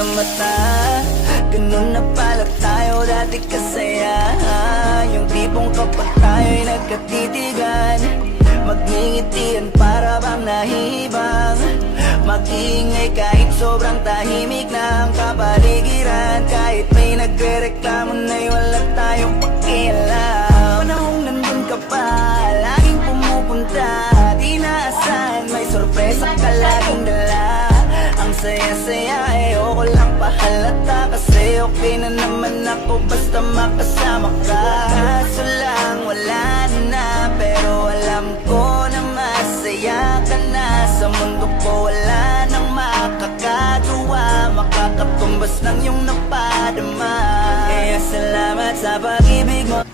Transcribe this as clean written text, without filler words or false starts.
na mata. Ganun na pala tayo dati kasaya. Yung tipong kapag tayo'y nagkatitigan, magngingitian para bang nahihibang. Mag-iingay kahit sobrang tahimik na ang kapaligiran. Kahit may nagre-reklamo na'y wala tayong pakialam. Panahong nandun ka pa, laging pumupunta, di naasahan may sorpresa ka laging dala. Ang saya-saya, ayoko lang pahalata, kasi okay na naman ako basta makasama ka. Kaso lang wala na, pero alam ko na masaya ka na. Sa mundo ko wala nang makakagawa, makakatumbas ng iyong napadama. Kaya salamat sa pag-ibig mo.